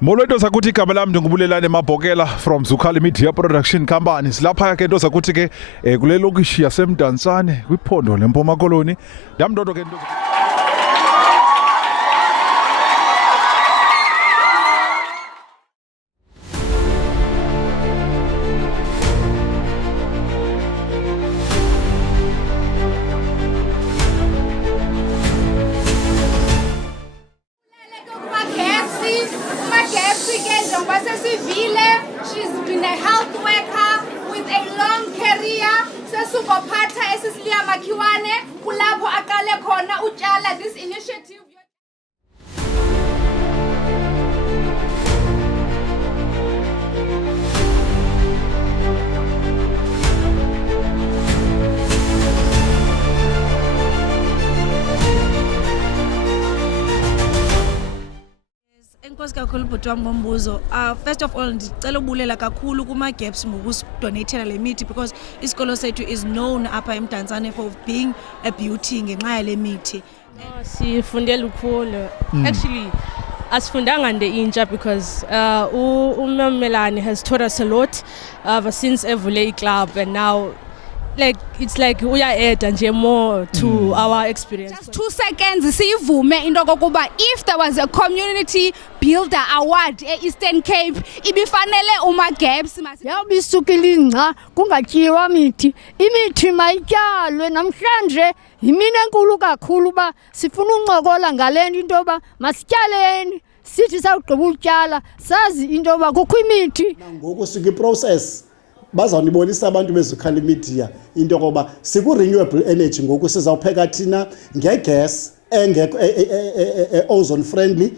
Molweni sakuthi igama lami ndingubulelane Mabhokela from Zukhali Media Production Company. Silapha ke into sakuthi ke kule lokishi yaseMdantsane kwiphondo leMpuma Koloni. Ndamntondo ke into She's been a health worker with a long career. Sesukophatha esisilia Makiwane kulapho aqale khona utshala this initiative. Enkosi kakhulu bhuti wam ngombuzo. First of all ndicela ubulela kakhulu kuma gaps ngokusidonatela le mithi because isikolo sethu is known apha eMdantsane for being a beauty ngenxa yale mithi. Sifundela ukhulu. Actually asifundanga nde intsha because uMmelane has taught us a lot ever since evule club, and now it's like we are adding nje more to our experience. Just 2 seconds siyivume into kokuba if there was a community builder award eEastern Cape ibifanele uMagaps yabisukile ingca kungatyiwa mithi imithi mayityalwe namhlanje yimini enkulu kakhulu ba sifuna uncokola ngalento into ba masityaleni sithi sawugqiba utyala sazi into ba kukho imithi ngoku sike process bazawunibonisa abantu beZukhali Media into ngoba siku renewable energy ngoku sizawupheka thina ngegas engekho ozone friendly